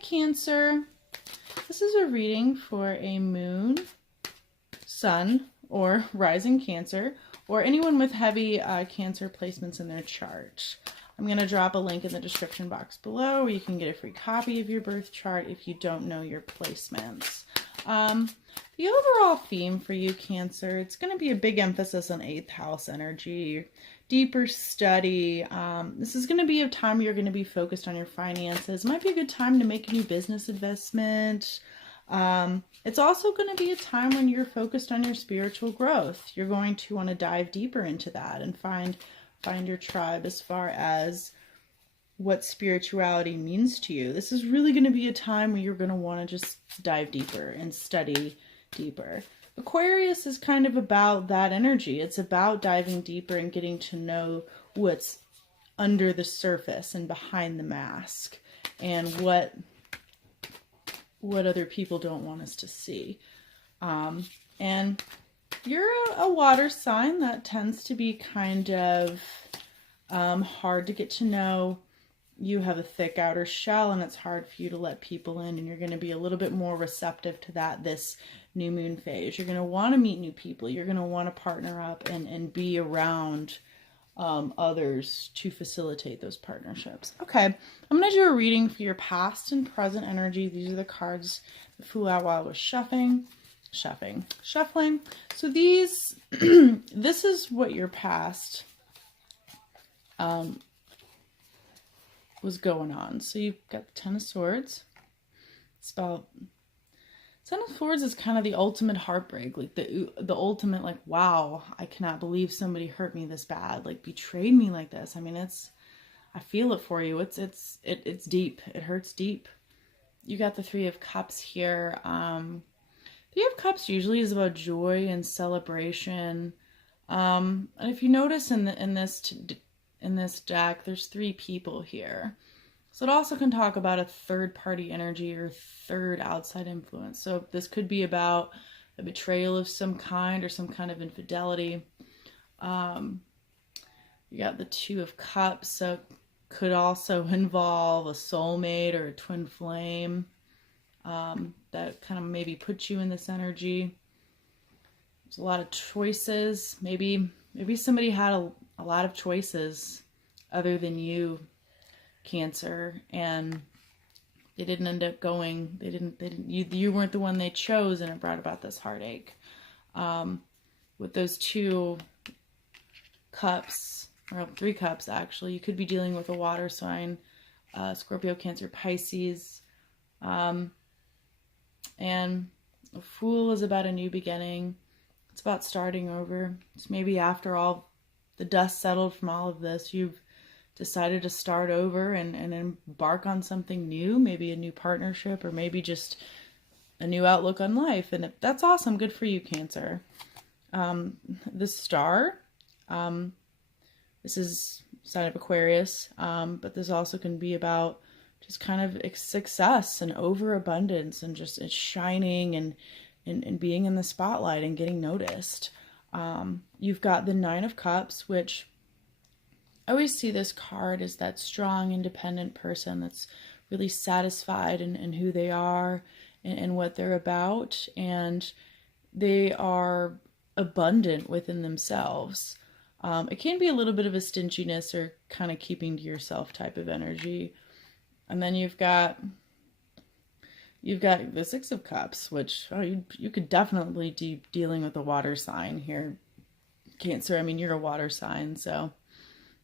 Cancer. This is a reading for a moon, sun, or rising Cancer, or anyone with heavy Cancer placements in their chart. I'm going to drop a link in the description box below where you can get a free copy of your birth chart if you don't know your placements. The overall theme for you, Cancer, it's going to be a big emphasis on 8th house energy, deeper study. This is going to be a time you're going to be focused on your finances. Might be a good time to make a new business investment. It's also going to be a time when you're focused on your spiritual growth. You're going to want to dive deeper into that and find your tribe as far as what spirituality means to you. This is really going to be a time where you're going to want to just dive deeper and study deeper. Aquarius is kind of about that energy. It's about diving deeper and getting to know what's under the surface and behind the mask, and what other people don't want us to see. And you're a water sign. That tends to be kind of hard to get to know. You have a thick outer shell, and it's hard for you to let people in, and you're going to be a little bit more receptive to that this new moon phase. You're going to want to meet new people. You're going to want to partner up and be around others to facilitate those partnerships. Okay, I'm going to do a reading for your past and present energy. These are the cards that flew out while I was shuffling. So these, this is what your past was going on. So you've got the Ten of Swords. It's about, Ten of Swords is kind of the ultimate heartbreak, like the ultimate, like, wow, I cannot believe somebody hurt me this bad, like betrayed me like this. I mean, I feel it for you. It's deep. It hurts deep. You got the Three of Cups here. Three of Cups usually is about joy and celebration. And if you notice in this deck, there's 3 people here. So it also can talk about a third party energy or third outside influence. So this could be about a betrayal of some kind or some kind of infidelity. You got the Two of Cups, so it could also involve a soulmate or a twin flame that kind of maybe puts you in this energy. There's a lot of choices. Maybe somebody had a lot of choices other than you, Cancer, and they didn't end up going, you weren't the one they chose, and it brought about this heartache. With those 2 cups, or 3 cups actually, you could be dealing with a water sign, Scorpio, Cancer, Pisces, and a Fool is about a new beginning. It's about starting over. It's maybe after all the dust settled from all of this, you've decided to start over and embark on something new, maybe a new partnership, or maybe just a new outlook on life. And that's awesome. Good for you, Cancer. The Star, this is sign of Aquarius, but this also can be about just kind of success and overabundance and just shining and being in the spotlight and getting noticed. You've got the Nine of Cups, which I always see this card as that strong, independent person that's really satisfied in who they are and what they're about, and they are abundant within themselves. It can be a little bit of a stinginess or kind of keeping to yourself type of energy. And then you've got the Six of Cups, which you could definitely be dealing with a water sign here, Cancer. I mean, you're a water sign, so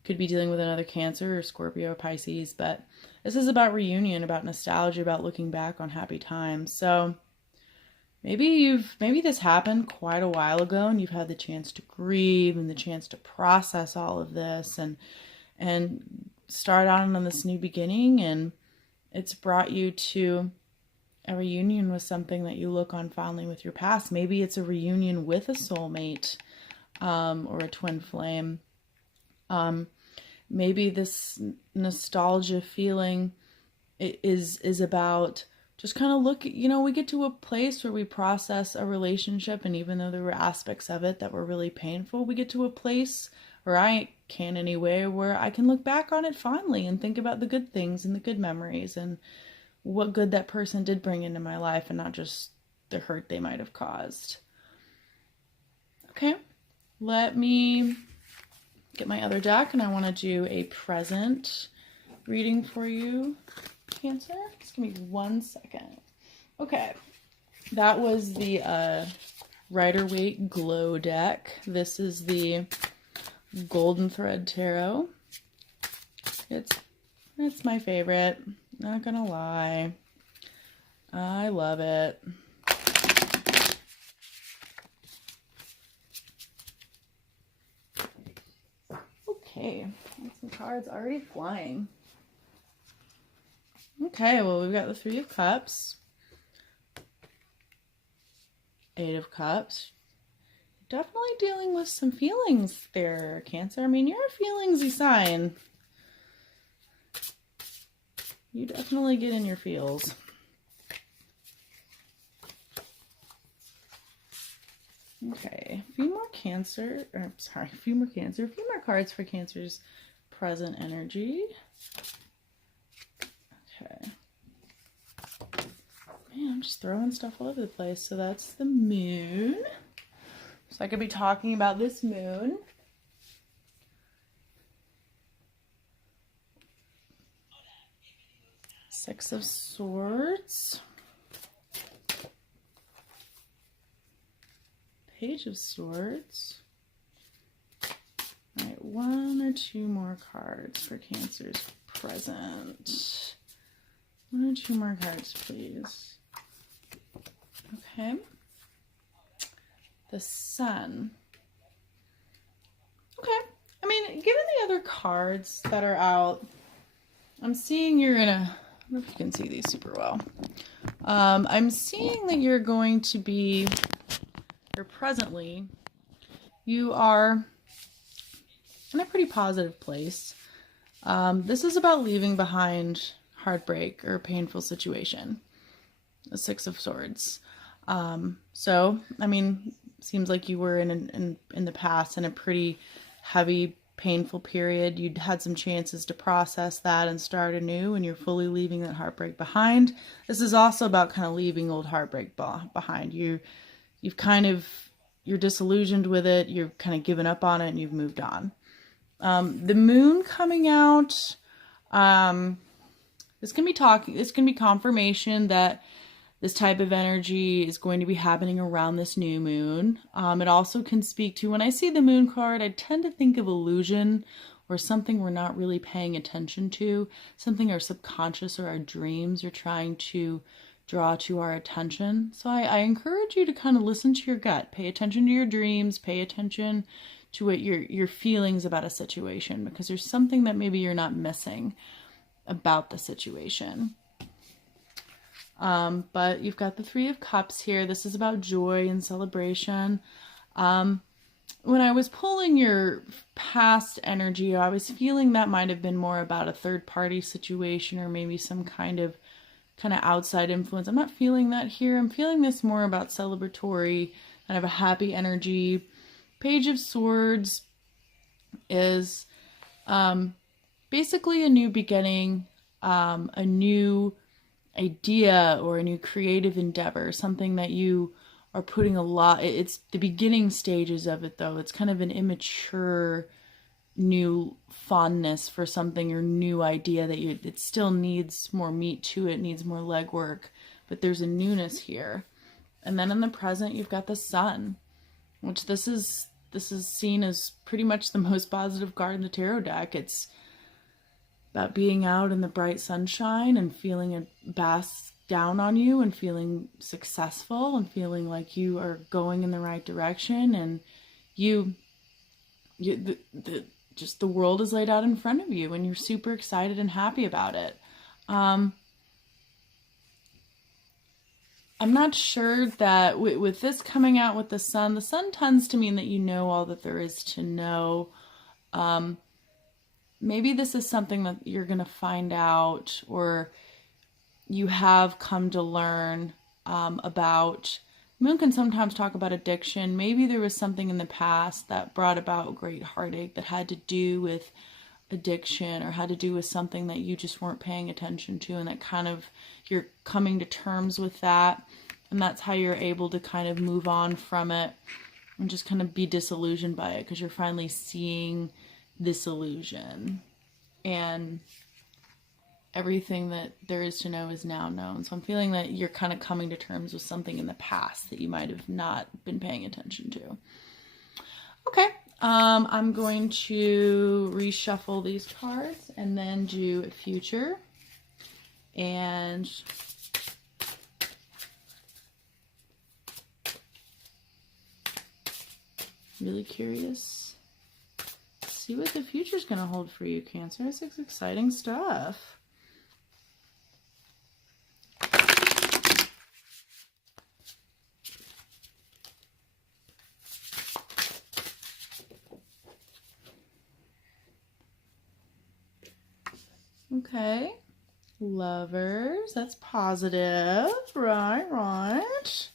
could be dealing with another Cancer or Scorpio or Pisces, but this is about reunion, about nostalgia, about looking back on happy times. So maybe this happened quite a while ago, and you've had the chance to grieve and the chance to process all of this and start on this new beginning, and it's brought you to a reunion with something that you look on fondly with your past. Maybe it's a reunion with a soulmate or a twin flame. Maybe this nostalgia feeling is about just kind of we get to a place where we process a relationship, and even though there were aspects of it that were really painful, we get to a place, or I can anyway, where I can look back on it fondly and think about the good things and the good memories and what good that person did bring into my life and not just the hurt they might have caused. Okay, let me get my other deck, and I want to do a present reading for you, Cancer. Just give me 1 second. Okay, that was the Rider-Waite Glow deck. This is the Golden Thread Tarot. It's my favorite, not gonna lie. I love it. Okay, some cards already flying. Okay, well, we've got the Three of Cups, Eight of Cups. Definitely dealing with some feelings there, Cancer. I mean, you're a feelingsy sign. You definitely get in your feels. Okay, a few more cards for Cancer's present energy. Okay. Man, I'm just throwing stuff all over the place. So that's the moon. So I could be talking about this moon. Six of Swords. Page of Swords. All right, 1 or 2 more cards for Cancer's present. 1 or 2 more cards, please. Okay. The Sun. Okay. I mean, given the other cards that are out, I'm seeing you're in a... I don't know if you can see these super well. I'm seeing that you're going to be... or presently, you are in a pretty positive place. This is about leaving behind heartbreak or painful situation. The Six of Swords. So, I mean, seems like you were in the past in a pretty heavy, painful period. You'd had some chances to process that and start anew, and you're fully leaving that heartbreak behind. This is also about kind of leaving old heartbreak behind. You're disillusioned with it, you've kind of given up on it, and you've moved on. The moon coming out, this can be confirmation that this type of energy is going to be happening around this new moon. It also can speak to, when I see the moon card, I tend to think of illusion or something we're not really paying attention to, something our subconscious or our dreams are trying to draw to our attention. So I encourage you to kind of listen to your gut, pay attention to your dreams, pay attention to what your feelings about a situation, because there's something that maybe you're not missing about the situation. But you've got the Three of Cups here. This is about joy and celebration. When I was pulling your past energy, I was feeling that might have been more about a third party situation or maybe some kind of outside influence. I'm not feeling that here. I'm feeling this more about celebratory, kind of a happy energy. Page of Swords is basically a new beginning, a new idea or a new creative endeavor, something that you are putting a lot. It's the beginning stages of it, though. It's kind of an immature new fondness for something or new idea that it still needs more meat to it, needs more legwork, but there's a newness here. And then in the present, you've got the Sun, which this is seen as pretty much the most positive card in the tarot deck. It's about being out in the bright sunshine and feeling it bask down on you and feeling successful and feeling like you are going in the right direction, and just the world is laid out in front of you and you're super excited and happy about it. I'm not sure that with this coming out with the Sun tends to mean that you know all that there is to know. Maybe this is something that you're going to find out or you have come to learn about. Moon can sometimes talk about addiction. Maybe there was something in the past that brought about great heartache that had to do with addiction or had to do with something that you just weren't paying attention to, and that kind of you're coming to terms with that, and that's how you're able to kind of move on from it and just kind of be disillusioned by it, because you're finally seeing this illusion and everything that there is to know is now known. So I'm feeling that you're kind of coming to terms with something in the past that you might have not been paying attention to. Okay, I'm going to reshuffle these cards and then do a future. And really curious. See what the future's going to hold for you, Cancer. This is exciting stuff. Okay, Lovers, that's positive, right.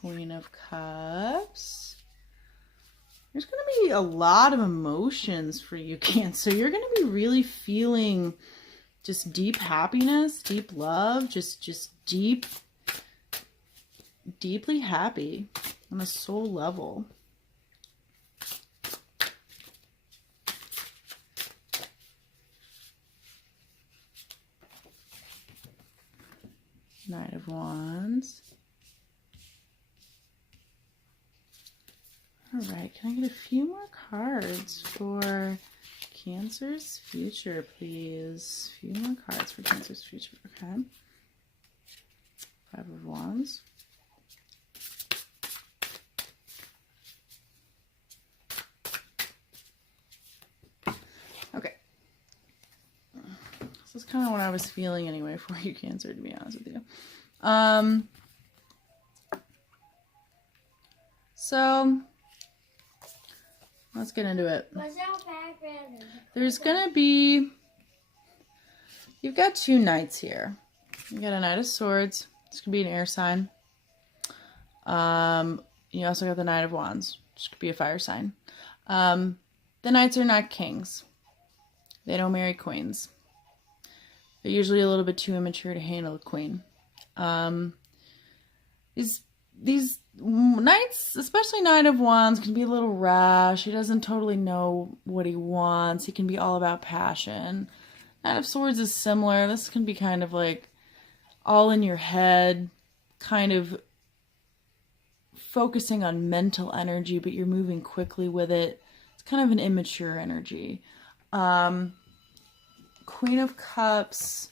Queen of Cups. There's going to be a lot of emotions for you, Cancer. You're going to be really feeling just deep happiness, deep love, just deeply happy on a soul level. Knight of Wands. All right, can I get a few more cards for Cancer's future, please? A few more cards for Cancer's future, okay? Five of Wands. Okay. This is kind of what I was feeling anyway for you, Cancer, to be honest with you. So let's get into it. There's gonna be, you've got two knights here. You got a Knight of Swords. This could be an air sign. You also got the Knight of Wands, which could be a fire sign. The knights are not kings. They don't marry queens. They're usually a little bit too immature to handle a queen. These knights, especially Knight of Wands, can be a little rash. He doesn't totally know what he wants. He can be all about passion. Knight of Swords is similar. This can be kind of like all in your head, kind of focusing on mental energy, but you're moving quickly with it. It's kind of an immature energy. Queen of Cups.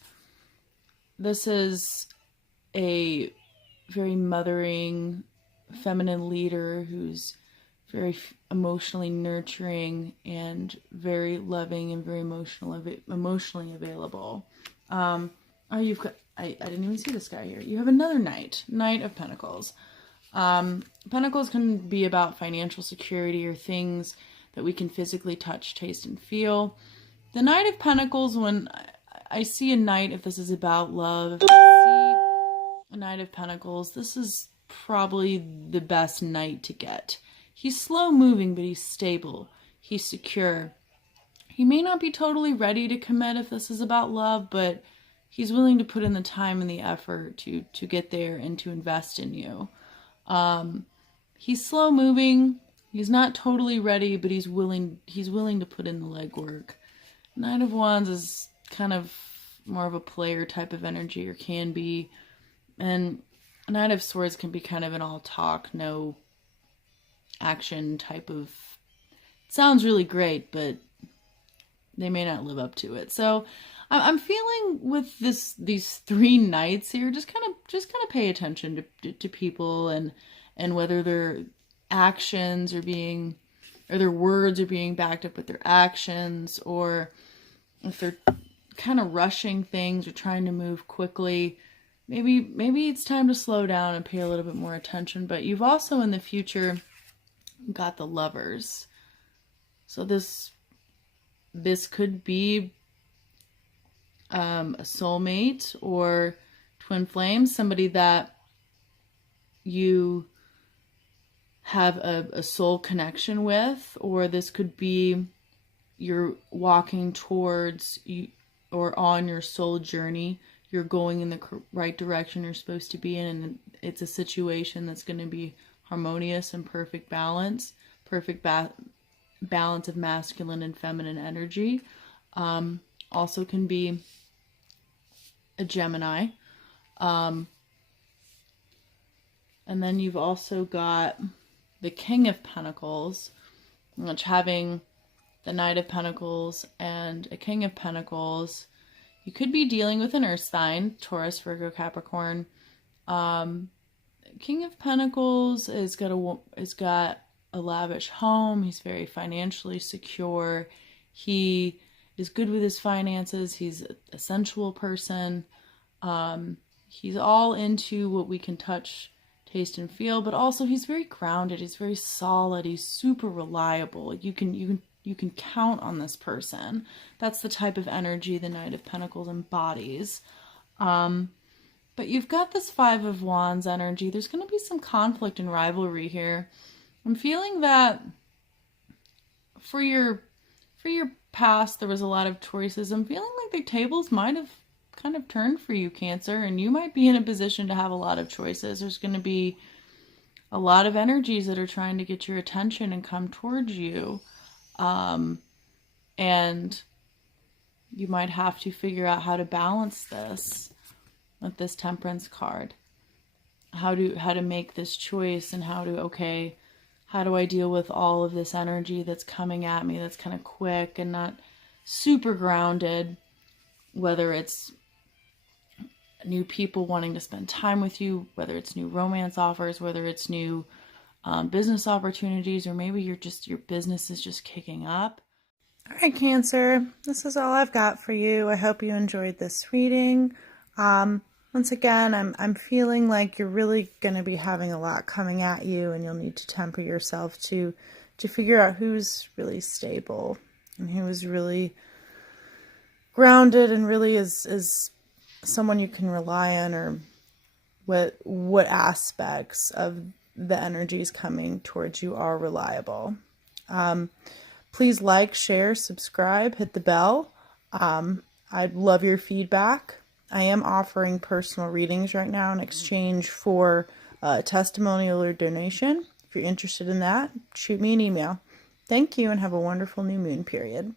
This is a very mothering, feminine leader who's very emotionally nurturing and very loving and very emotionally available. Oh, you've got, I didn't even see this guy here. You have another knight, Knight of Pentacles. Pentacles can be about financial security or things that we can physically touch, taste, and feel. The Knight of Pentacles, when I see a knight, if this is about love, if I see a Knight of Pentacles, this is probably the best knight to get. He's slow moving, but he's stable. He's secure. He may not be totally ready to commit if this is about love, but he's willing to put in the time and the effort to get there and to invest in you. He's slow moving. He's not totally ready, but he's willing to put in the legwork. Knight of Wands is kind of more of a player type of energy, or can be. And Knight of Swords can be kind of an all talk, no action type of, it sounds really great, but they may not live up to it. So I'm feeling with these three knights here, just kind of pay attention to people and whether their actions are being, or their words are being backed up with their actions, or if they're kind of rushing things or trying to move quickly. Maybe it's time to slow down and pay a little bit more attention. But you've also in the future got the Lovers. So this could be a soulmate or twin flame, somebody that you have a soul connection with, or this could be you're walking towards you or on your soul journey. You're going in the right direction you're supposed to be in, and it's a situation that's going to be harmonious and perfect balance, balance of masculine and feminine energy. Also can be a Gemini. And then you've also got the King of Pentacles, which having the Knight of Pentacles and a King of Pentacles, you could be dealing with an earth sign, Taurus, Virgo, Capricorn. King of Pentacles is got a lavish home. He's very financially secure. He is good with his finances. He's a sensual person. He's all into what we can touch, taste, and feel, but also he's very grounded. He's very solid. He's super reliable. You can count on this person. That's the type of energy the Knight of Pentacles embodies. But you've got this Five of Wands energy. There's going to be some conflict and rivalry here. I'm feeling that for your past, there was a lot of choices. I'm feeling like the tables might have kind of turned for you, Cancer, and you might be in a position to have a lot of choices. There's going to be a lot of energies that are trying to get your attention and come towards you. And you might have to figure out how to balance this with this Temperance card. How to make this choice, and how do I deal with all of this energy that's coming at me that's kind of quick and not super grounded, whether it's new people wanting to spend time with you, whether it's new romance offers, whether it's new business opportunities, or maybe your business is just kicking up. All right, Cancer, this is all I've got for you. I hope you enjoyed this reading. Once again, I'm feeling like you're really going to be having a lot coming at you, and you'll need to temper yourself to figure out who's really stable and who is really grounded and really is someone you can rely on, or what aspects of the energies coming towards you are reliable. Please like, share, subscribe, hit the bell. I'd love your feedback. I am offering personal readings right now in exchange for a testimonial or donation. If you're interested in that, shoot me an email. Thank you, and have a wonderful new moon period.